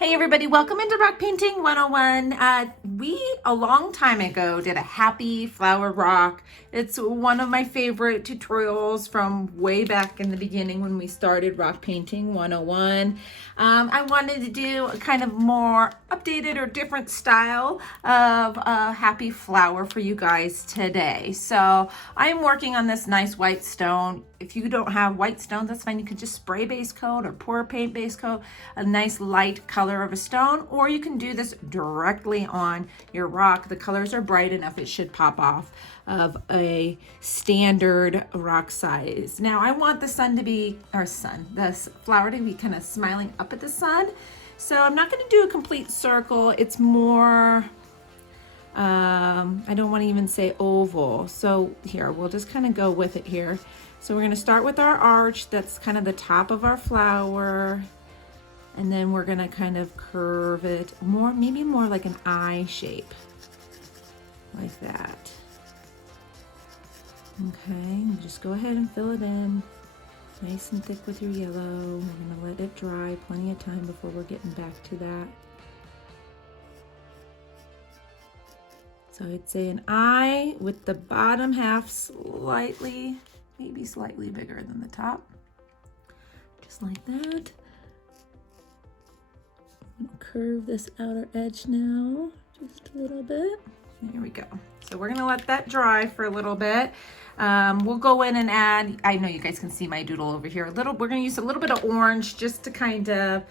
Hey everybody, welcome into Rock Painting 101. We, a long time ago, did a happy flower rock. It's one of my favorite tutorials from way back in the beginning when we started Rock Painting 101. I wanted to do a kind of more updated or different style of a happy flower for you guys today. So I'm working on this nice white stone. If you don't have white stones, that's fine. You can just spray base coat or pour paint base coat, a nice light color of a stone, or you can do this directly on your rock. The colors are bright enough, it should pop off of a standard rock size. Now I want the sun to be, this flower to be kind of smiling up at the sun. So I'm not going to do a complete circle. It's more, I don't want to even say oval. So here, we'll just kind of go with it here. So we're going to start with our arch. That's kind of the top of our flower. And then we're going to kind of curve it more, maybe more like an eye shape. Like that. Okay, just go ahead and fill it in. Nice and thick with your yellow. We're going to let it dry plenty of time before we're getting back to that. So I'd say an eye with the bottom half slightly, maybe slightly bigger than the top. Just like that. I'm going to curve this outer edge now, just a little bit. There we go. So we're going to let that dry for a little bit. We'll go in and add, I know you guys can see my doodle over here, we're going to use a little bit of orange just to kind of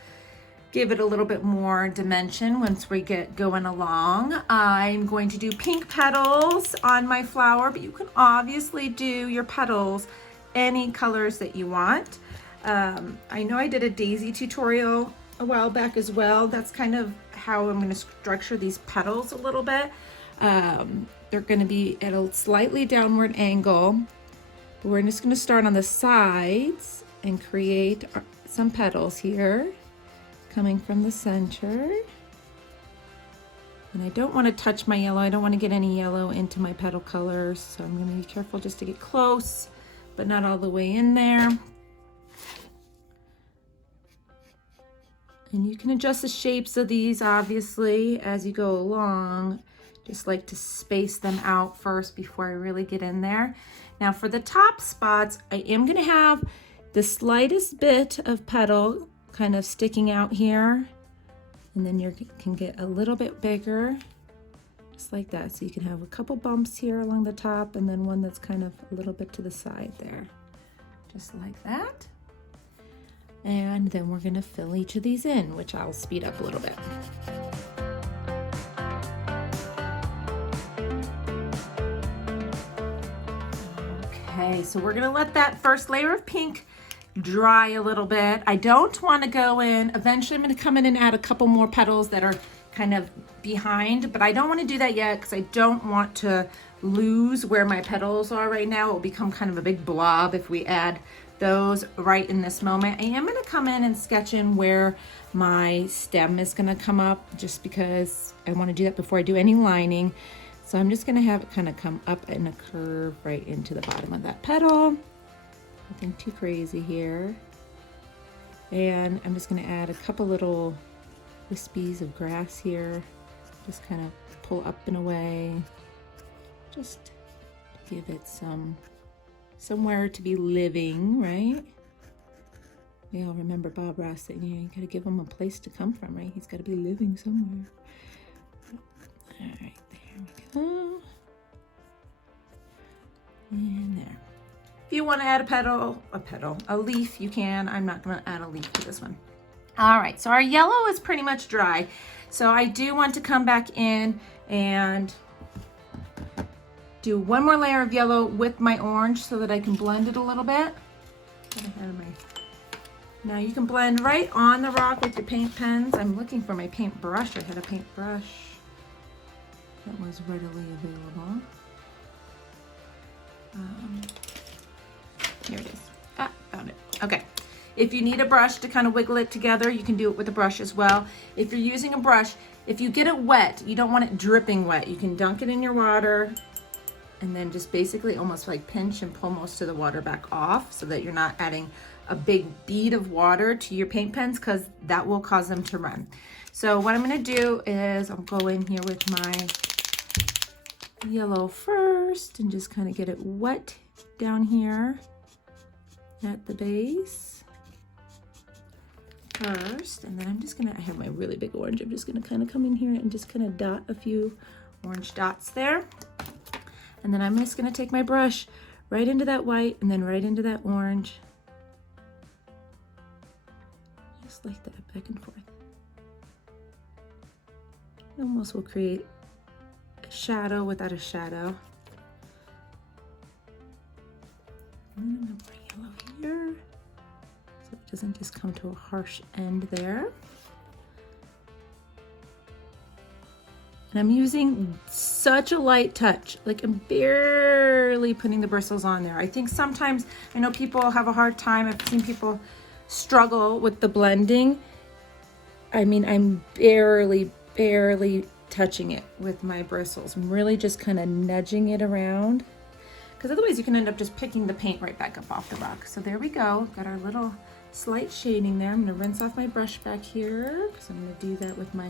give it a little bit more dimension once we get going along. I'm going to do pink petals on my flower, but you can obviously do your petals any colors that you want. I know I did a daisy tutorial a while back as well. That's kind of how I'm going to structure these petals a little bit. They're going to be at a slightly downward angle. We're just going to start on the sides and create some petals here coming from the center. And I don't want to touch my yellow. I don't want to get any yellow into my petal colors. So I'm going to be careful just to get close, but not all the way in there. And you can adjust the shapes of these obviously as you go along. Just like to space them out first before I really get in there. Now for the top spots, I am going to have the slightest bit of petal kind of sticking out here. And then you can get a little bit bigger, just like that. So you can have a couple bumps here along the top and then one that's kind of a little bit to the side there. Just like that. And then we're going to fill each of these in, which I'll speed up a little bit. Okay, so we're gonna let that first layer of pink dry a little bit. I don't want to go in, eventually I'm gonna come in and add a couple more petals that are kind of behind, but I don't want to do that yet because I don't want to lose where my petals are right now. It will become kind of a big blob if we add those right in this moment. I am gonna come in and sketch in where my stem is gonna come up just because I want to do that before I do any lining. So I'm just gonna have it kind of come up in a curve right into the bottom of that petal. Nothing too crazy here. And I'm just gonna add a couple little wispies of grass here. Just kind of pull up and away. Just to give it somewhere to be living, right? We all remember Bob Ross saying, you gotta give him a place to come from, right? He's gotta be living somewhere. All right. There. And there. If you want to add a leaf, you can. I'm not going to add a leaf to this one. All right, so our yellow is pretty much dry. So I do want to come back in and do one more layer of yellow with my orange so that I can blend it a little bit. Now you can blend right on the rock with your paint pens. I'm looking for my paint brush. I had a paint brush that was readily available. Here it is. Found it. Okay. If you need a brush to kind of wiggle it together, you can do it with a brush as well. If you're using a brush, if you get it wet, you don't want it dripping wet. You can dunk it in your water and then just basically almost like pinch and pull most of the water back off so that you're not adding a big bead of water to your paint pens, because that will cause them to run. So what I'm going to do is I'll go in here with my yellow first and just kind of get it wet down here at the base first, and then I'm just gonna, I have my really big orange, I'm just gonna kind of come in here and just kind of dot a few orange dots there, and then I'm just gonna take my brush right into that white and then right into that orange, just like that, back and forth. It almost will create a shadow without a shadow. And then I'm gonna bring yellow here so it doesn't just come to a harsh end there. And I'm using such a light touch, like I'm barely putting the bristles on there. I think sometimes, I know people have a hard time, I've seen people struggle with the blending. I mean, I'm barely touching it with my bristles. I'm really just kind of nudging it around, because otherwise you can end up just picking the paint right back up off the rock. So there we go, got our little slight shading there. I'm gonna rinse off my brush back here, because I'm gonna do that with my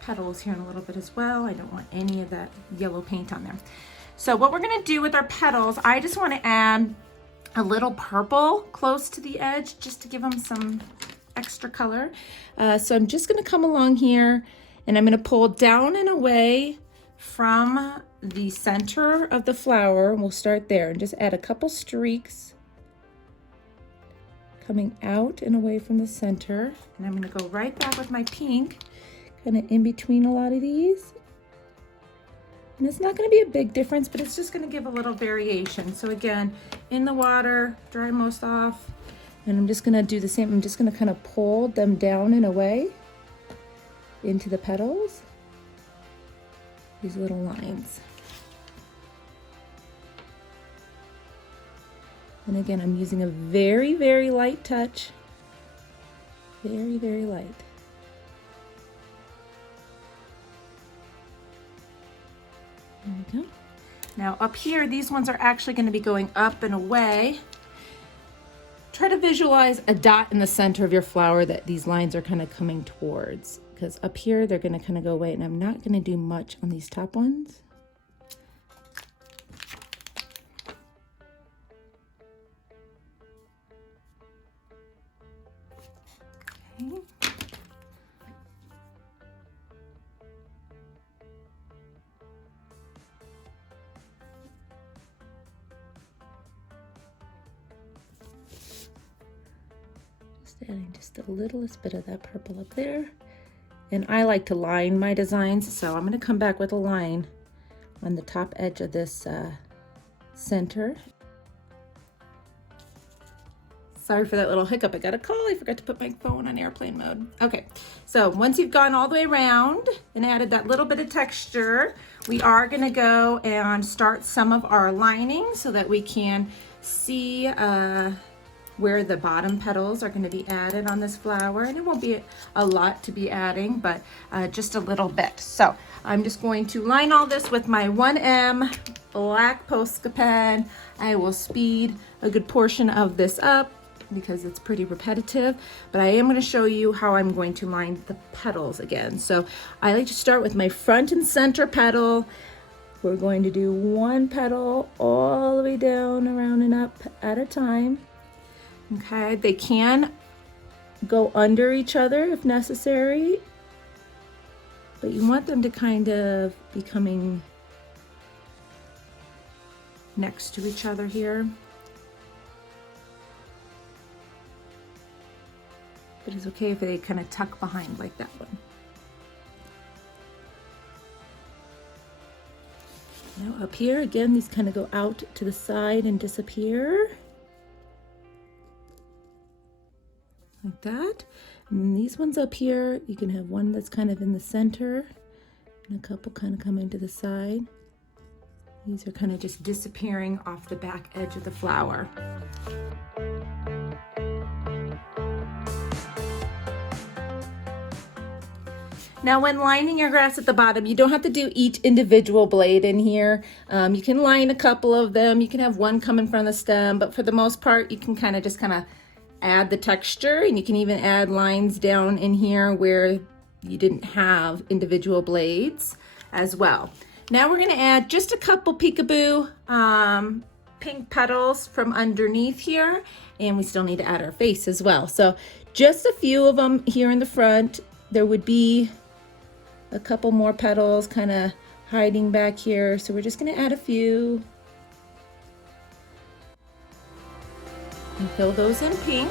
petals here in a little bit as well. I don't want any of that yellow paint on there. So what we're gonna do with our petals, I just wanna add a little purple close to the edge just to give them some extra color. So I'm just gonna come along here and I'm gonna pull down and away from the center of the flower, and we'll start there and just add a couple streaks coming out and away from the center. And I'm gonna go right back with my pink, kind of in between a lot of these. And it's not gonna be a big difference, but it's just gonna give a little variation. So again, in the water, dry most off, and I'm just gonna do the same. I'm just gonna kind of pull them down and away into the petals, these little lines. And again, I'm using a very light touch, very light. There we go. Now up here, these ones are actually going to be going up and away. Try to visualize a dot in the center of your flower that these lines are kind of coming towards, because up here they're going to kind of go away, and I'm not going to do much on these top ones. Okay. Adding just the littlest bit of that purple up there. And I like to line my designs, so I'm going to come back with a line on the top edge of this center. Sorry for that little hiccup. I got a call. I forgot to put my phone on airplane mode. Okay, so once you've gone all the way around and added that little bit of texture, we are going to go and start some of our lining so that we can see where the bottom petals are going to be added on this flower. And it won't be a lot to be adding, but just a little bit. So I'm just going to line all this with my 1M black Posca pen. I will speed a good portion of this up because it's pretty repetitive, but I am going to show you how I'm going to line the petals again. So I like to start with my front and center petal. We're going to do one petal all the way down, around and up at a time. Okay, they can go under each other if necessary, but you want them to kind of be coming next to each other here. But it's okay if they kind of tuck behind like that one. Now up here, again, these kind of go out to the side and disappear. Like that. And these ones up here, you can have one that's kind of in the center and a couple kind of come into the side. These are kind of just disappearing off the back edge of the flower. Now when lining your grass at the bottom, you don't have to do each individual blade in here. You can line a couple of them. You can have one coming from the stem, but for the most part, you can kind of add the texture, and you can even add lines down in here where you didn't have individual blades as well. Now we're gonna add just a couple peekaboo pink petals from underneath here, and we still need to add our face as well. So just a few of them here in the front. There would be a couple more petals kind of hiding back here, so we're just gonna add a few and fill those in pink.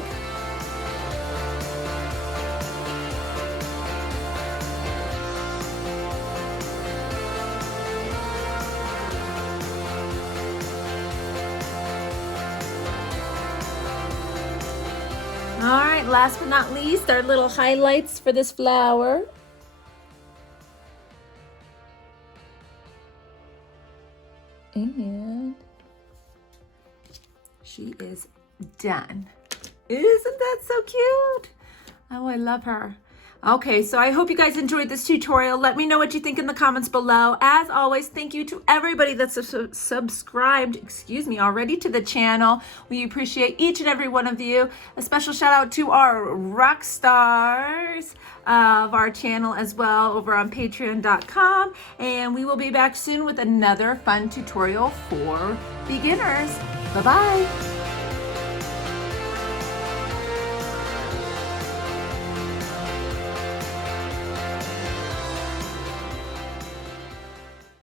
All right, last but not least, our little highlights for this flower. And she is done. Isn't that so cute? Oh, I love her. Okay, so I hope you guys enjoyed this tutorial. Let me know what you think in the comments below. As always, thank you to everybody that's subscribed, already to the channel. We appreciate each and every one of you. A special shout out to our rock stars of our channel as well over on patreon.com. And we will be back soon with another fun tutorial for beginners. Bye-bye.